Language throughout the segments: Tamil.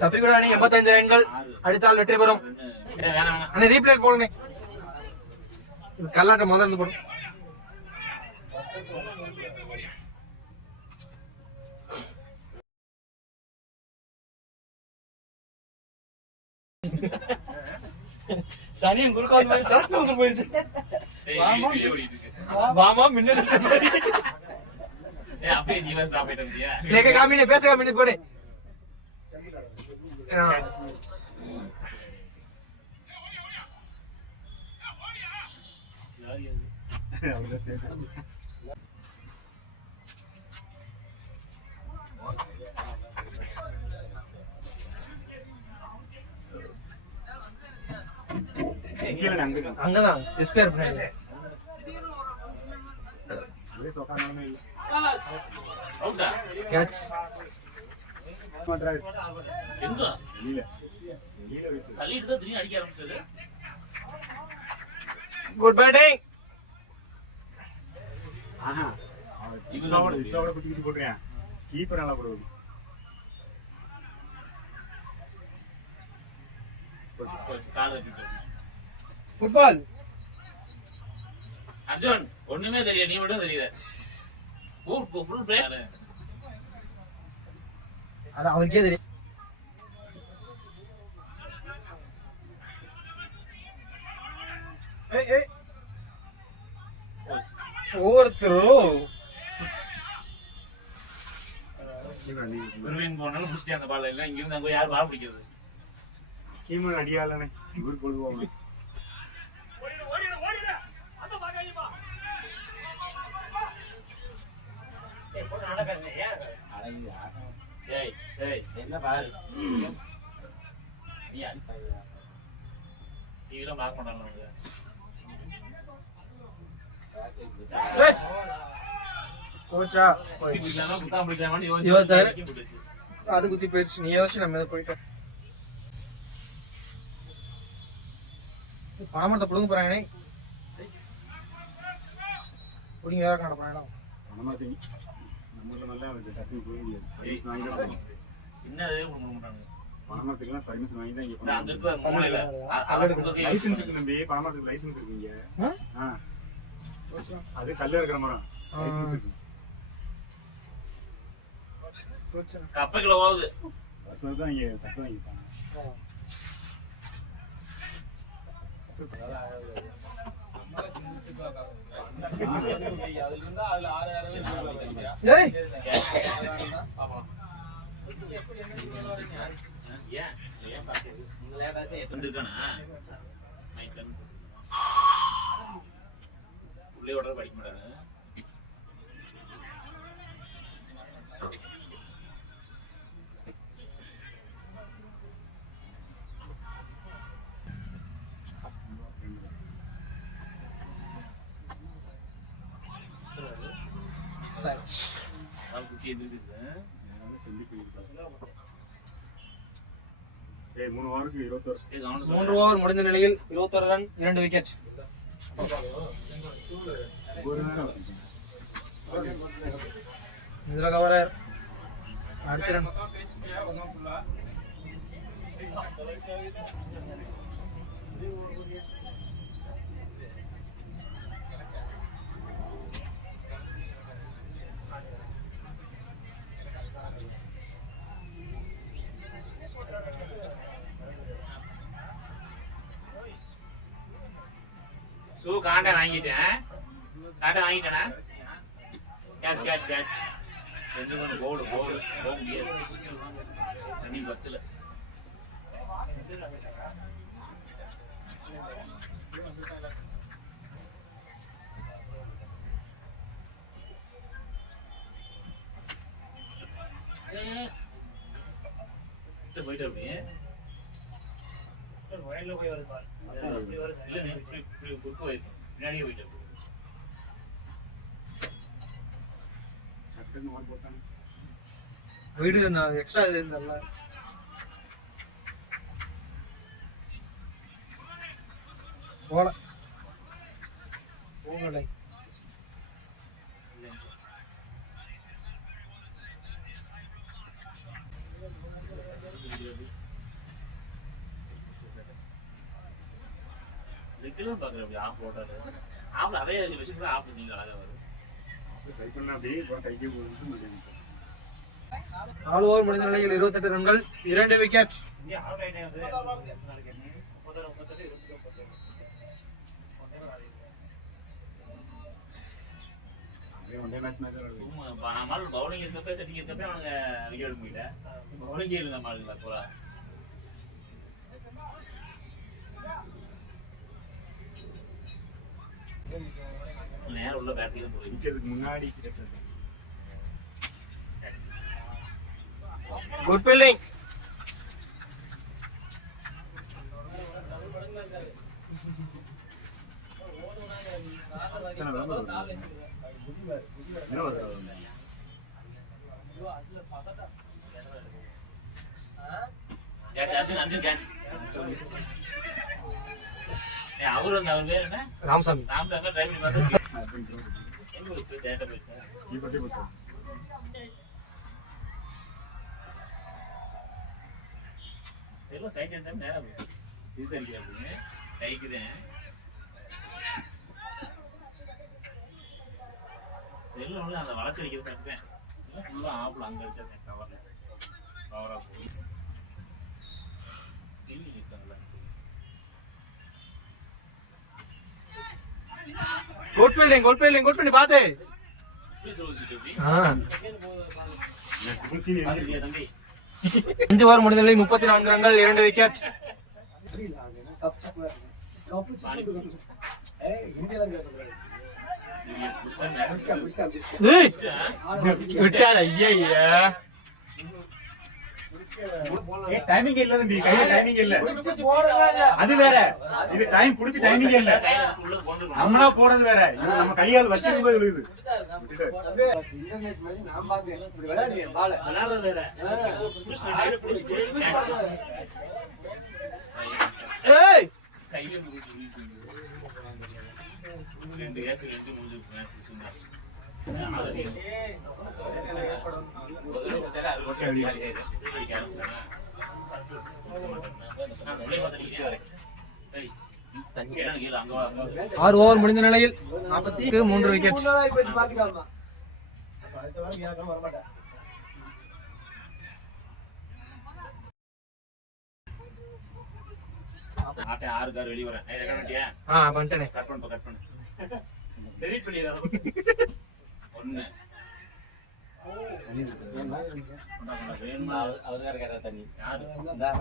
சஃபிகுல் அணி 85 ரன்கள் அடித்தால் வெற்றி பெறும். அண்ணே ரீப்ளே போடுங்க. இது கல்லாட்ட முதல்ல போடும். சனியன் குறுக்க வந்து மாதிரி சரக்கு வந்து போயிருச்சு. வாமா மின்னல் அப்படியே ஜீவன் ஸ்டாப் ஆயிட்டு வந்தியா? எனக்கு காமினே பேச காமினே போடு. அங்கதான் எஸ்பிஆர் பண்ணி கேட்ச் எங்க தள்ளிட்டு தான் திரும்பி அடிக்க ஆரம்பிச்சது. Good batting. ஆஹா இவனோட குட்டி போடுறேன். கீப்பர் நல்லா போடுவாரு. ஃபுட்பால் அர்ஜுன் ஒண்ணுமே தெரியாது, நீ மட்டும் தெரியுத. ஃபுல் பிரே அது அவருக்கே தெரியும். ஒவ்வொருத்தரும் போனாலும் முடிச்சிட்டு அந்த பால் இல்லை. இங்கிருந்து அங்க யாரும் பால் பிடிக்கிறது கீமன் அடியாளனே இவருக்கு கொள்வோம். என்ன பாரு நீ டிவிலாம் பார்க்க மாட்டாங்க. கோச்சா அது குத்தி போயிடுச்சு. நீ யோசிச்சு நம்ம போயிட்டோம். பணமரத்தை புடுங்க போறாங்க. புடிங்க வேற காண போறாங்க. பணமரத்தை நம்மள நல்லா டக்குனு போக முடியாது. சின்னதே கொடுக்க மாட்டாங்க. பணமரத்துக்குலாம் பர்மிஷன் வாங்கி தான் இங்க அங்க இருக்க மூலையில லைசென்ஸ் இருக்கு தம்பி. பணமரத்துக்கு லைசென்ஸ் இருக்குங்க. அது கல்ல இருக்கிற மரம் லைசென்ஸ் இருக்கு. கப்பைக்குள்ள போகுது. வருஷம் தான் இங்க தப்பு வாங்கிட்டாங்க. உள்ளே படிக்க மாட்டாங்க. மூன்று ஓவர் முடிந்த நிலையில் 21 ரன் 2 விக்கெட். கவரர் அடிச்சு ரன். ஷூ காண்டை வாங்கிட்டேன். காண்டை வாங்கிட்டேனா? Catch catch catch. செஞ்சு கொண்டு போடு போடு போக முடியாது. தண்ணி பத்துல போயிட்டு அப்படியே வயல்ல போய் வருது. குறுக்க போயிருக்கோம், பின்னாடியே போயிட்டு வீடு எக்ஸ்ட்ரா இது நல்லா போல போகலை. எடுக்கல பாக்குற அப்படி ஆஃப் ஓட்டாரு ஆஃப் அதே வச்சுட்டு ஆஃப் நீங்க அழகா வரும் ட்ரை பண்ணா அப்படியே கைக்கே போகுது. 4 ஓவர் முடிந்த நிலையில் 28 ரன்கள் 2 விக்கெட். இங்க அவுட் ஆயிட்டே வந்து ஒன் டே மேட்ச் மாதிரி நம்மளால பவுலிங் இருக்கப்ப செட்டிங் இருக்கப்ப அவனுங்க விக்கெட் எடுக்க முடியல பவுலிங் இருந்த மாதிரி பூரா நேரம் உள்ள பேட்டிங் போய் நிக்கிறதுக்கு முன்னாடி கிடைச்சது. Good fielding. எத்தனை விளம்பரம் வருது? என்ன வருது? அவரு வந்து அவர் பேர் என்ன ராமசாமி. ராமசாமி ட்ரை பண்ணி பார்த்தா எங்க ஒரு டேட்டா பேஸ் இப்படி போட்டு செல்லும் சைட் அடிச்சா நேரா இது அடிக்கிறேன் அப்படின்னு கைக்குறேன் செல்லும் வந்து அந்த வளர்ச்சி அடிக்கிற சாப்பிட்டேன் ஃபுல்லா ஆப்பிள் அங்க அடிச்சேன் கவர்ல பவர் ஆஃப் டிவி நிற்காங்களா good fielding good fielding good பண்ணி பாத்து. இப்படி தோல்விச்சிட்டு எப்படி புதுசீனி தம்பி 5 ஓவர் முடிந்த நிலையில் 34 ரன்கள் 2 விக்கெட். விட்டார் ஐயா. டைமிங் இல்ல தம்பி, கையில டைமிங் இல்ல. அது வேற, இது டைம் புடிச்சு டைமிங் இல்ல. நம்மளா போறது வேற, இது நம்ம கையால் வச்சிருக்கும் போது விழுகுது. ஏய் ரெண்டு கேஸ் ரெண்டு முடிஞ்சிருக்கேன் ஆறு ஓவர் முடிந்த நிலையில் 43 விக்கெட். ஆறு கார் வெளியே வரேன் பண்ணிட்டேனே. கட் பண்ணு டெலிட் பண்ணிடுறேன் ஒண்ணு அவருக்கார கேட்ட தண்ணி யாரு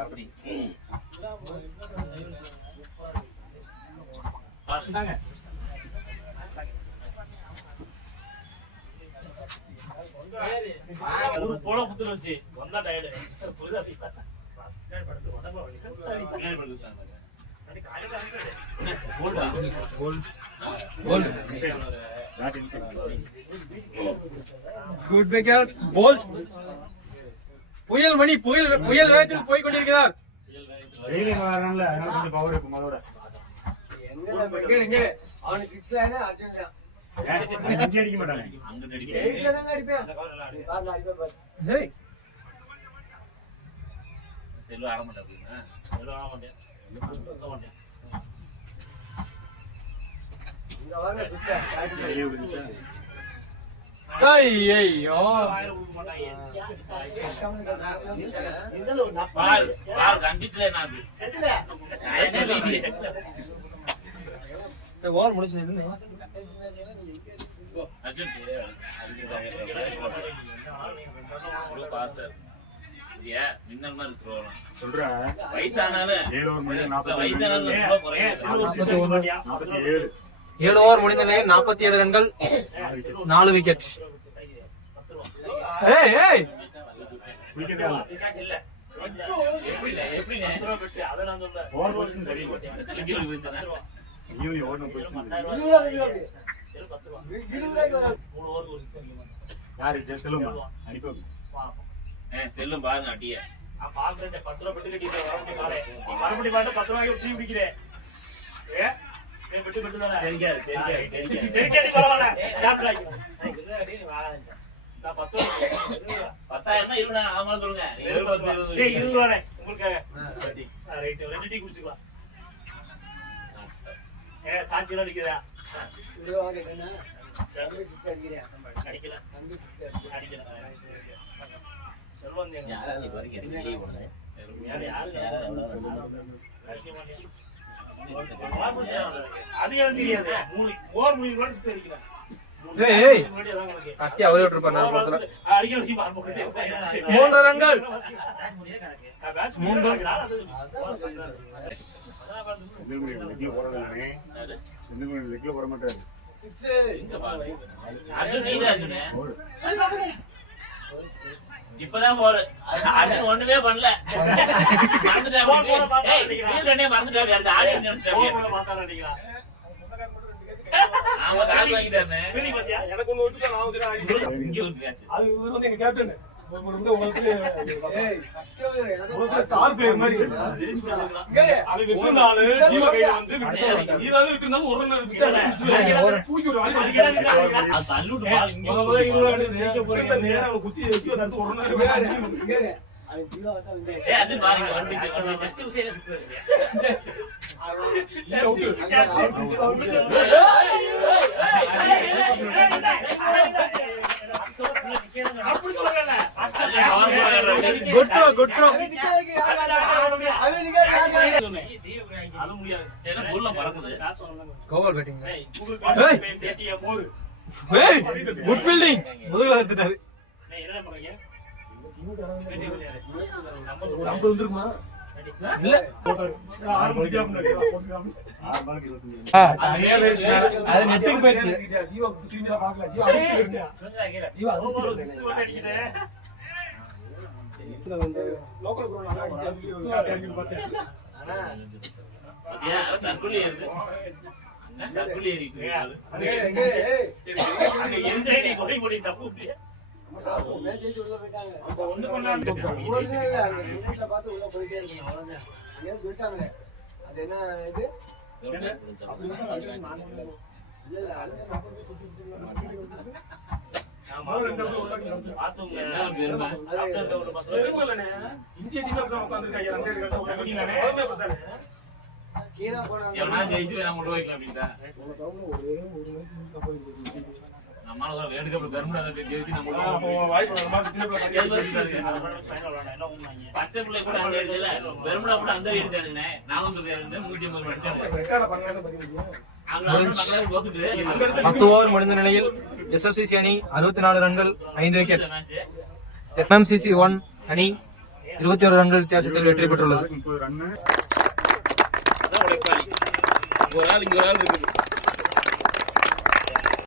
அப்படி போல புத்துரு வச்சு வந்தா டயர்டு புரிதா குட் விக்கெட். போல்ட் புயல் மணி புயல் வேகத்தில் போய் கொண்டிருக்கிறார். வெயிலிங் வரனால அதனால கொஞ்சம் பவர் இருக்கும் அதோட. அவனுக்கு 6 லைன் அர்ஜென்ட் இங்க அடிக்க மாட்டானே, அங்க எயிட்ல தான் அடிப்பேன். ஏய் செல்வ ஆட மாட்டேன் அப்படின்னா செல்வ ஆட மாட்டேன் இங்க வாங்க சுத்த வெளியே விழுந்துச்சா? ஐயோ ஓவர் முடிச்சு சொல்றா வயசானாலும் 7 ஓவர் முடிய 47. 7 ஓவர் முடிந்த நிலையில் 47 ரன்கள் 4 விக்கெட். ஏய் ஏய் குளிக்கவே இல்ல. ஓவர் பொசிஷன் சரியில்லை. இவனி ஓடணும் பொசிஷன். யாரு செல்லுமா அனுப்பி செல்லும் பாருங்க அட்டிய பாக்குறேன் 10 ரூபாய் பெட்டு கட்டிட்டு மறுபடி பாட்டு 10 ரூபாய்க்கு டீ பிடிக்கிறேன். பெட்டு பெட்டு தானே சரிக்காது சரிக்காது பரவாயில்ல கேப்டா நான் 10 10,000 20 அவங்களும் சொல்லுங்க 20 ரூபாய் உங்களுக்காக ரைட் 2 டீ குடிச்சுக்கலாம். சாட்சியெல்லாம் அடிக்குதா? இது வாங்க என்ன தம்பி 6 அடிக்கிறேன் அடிக்கல. தம்பி 6 அடிக்கிறேன் அடிக்கல. செல்வம் தேங்க. யாரா நீ வரைக்கும் வெளியே போனே யாரு யாரு யாரா அடிக்க மாட்டியா? அது எனக்கு தெரியாது. ஓர் மூணு கூட சுத்தி அடிக்கிறேன். ஏய் கட்டி அவரே விட்டுருப்பாரு நான் பொறுத்தல. மூன்று ரன்கள். மூன்று. லெக்ல போறதானே லெக்ல போட மாட்டாரு 6 அர்ஜுன் நீதான் அர்ஜுனே. இப்பதான் போற அர்ஜுன் ஒண்ணுமே பண்ணல. மறந்துட்டான். மறந்துட்டான். அந்த ஆடியன்ஸ் நினைச்சிட்டாங்க. ஆமா காசு வாங்கிட்டானே. எனக்கு ஒண்ணு விட்டுட்டு நான் வந்து இங்க ஒரு catch. அது இவர் வந்து எங்க கேப்டன் வந்து உங்களுக்கு ஏய் சத்தியமா உங்களுக்கு ஸ்டார் பிளேயர் மாதிரி அது விட்டுனால ஜீவா கையில வந்து விட்டு ஜீவாவே விட்டுனால ஒரு ரன் தூக்கி விடு அது தள்ளிவிட்டு பால் இங்க குத்தி வச்சு ஒரு இடத்துல ஒரு ரன் இங்க அது ஜீவா தான் வந்து ஏய் அர்ஜுன் பாருங்க one pitch just to say அப்படி சொல்லல குட் த்ரோ குட் த்ரோ. அவன் நிக்க அது முடியாது ஏன்னா கோல்ல பறக்குது. கோபால் பேட்டிங். கூகுள் பேட்டியா போடு ஏய் குட் ஃபீல்டிங். முதுகுல எடுத்துட்டாரு. என்ன பண்றீங்க நம்ம வந்துருமா இல்ல ஆறு மணிக்கு தனியா பேசினா அது நெட்டிங் போயிடுச்சு. ஜீவா குத்தினா பார்க்கல ஜீவா ஜீவா அடிக்குது லோக்கல் குரூப் நல்லா அடிச்சு பார்த்தேன் ஆனா பாத்தியா சர்க்குலி ஏறுது. அங்க சர்க்குலி ஏறிட்டு இருக்கு. அங்க என்ஜாய் நீ சொல்லி போடி தப்பு அப்படியே மேட்ச் ஜெயிச்சு உள்ள போயிட்டாங்க அப்ப ஒண்ணு பண்ணாம ஒரிஜினல் இல்ல அங்க இன்டர்நெட்ல பார்த்து உள்ள போயிட்டே இருக்கீங்க அவ்வளவுதான் ஏன் சொல்லிட்டாங்க அது என்ன இது இல்ல இல்ல என்ன ஒரு பெருமை. இந்திய டீம்ல உட்கார்ந்திருக்காங்க 100 கீழே போனாங்க எவனா ஜெயிச்சு நம்ம விட வைக்கலாம் அப்படின்ட்டா. நம்மளால ஒரு வேர்ல்ட் கப்ல பெர்முடா ஜெயிச்சு நம்ம விட பச்சை பிள்ளை கூட அந்த இடத்துல பெர்முடா கூட அந்த அடிச்சானுங்க. நானும் சொல்றேன் 150 அடிச்சானுங்க. அங்க பங்களாதேஷ் தோத்துட்டு 10 ஓவர் முடிந்த நிலையில் எஸ்எஃப்சிசி அணி 64 ரன்கள் 5 விக்கெட். மேட்ச் எஸ்எம்சிசி 1 அணி 21 ரன்கள் வித்தியாசத்தில் வெற்றி பெற்றுள்ளது. 30 ரன்னு அதான் உழைப்பாளி. ஒரு ஆள் இங்க ஒரு ஆள் இருக்குது.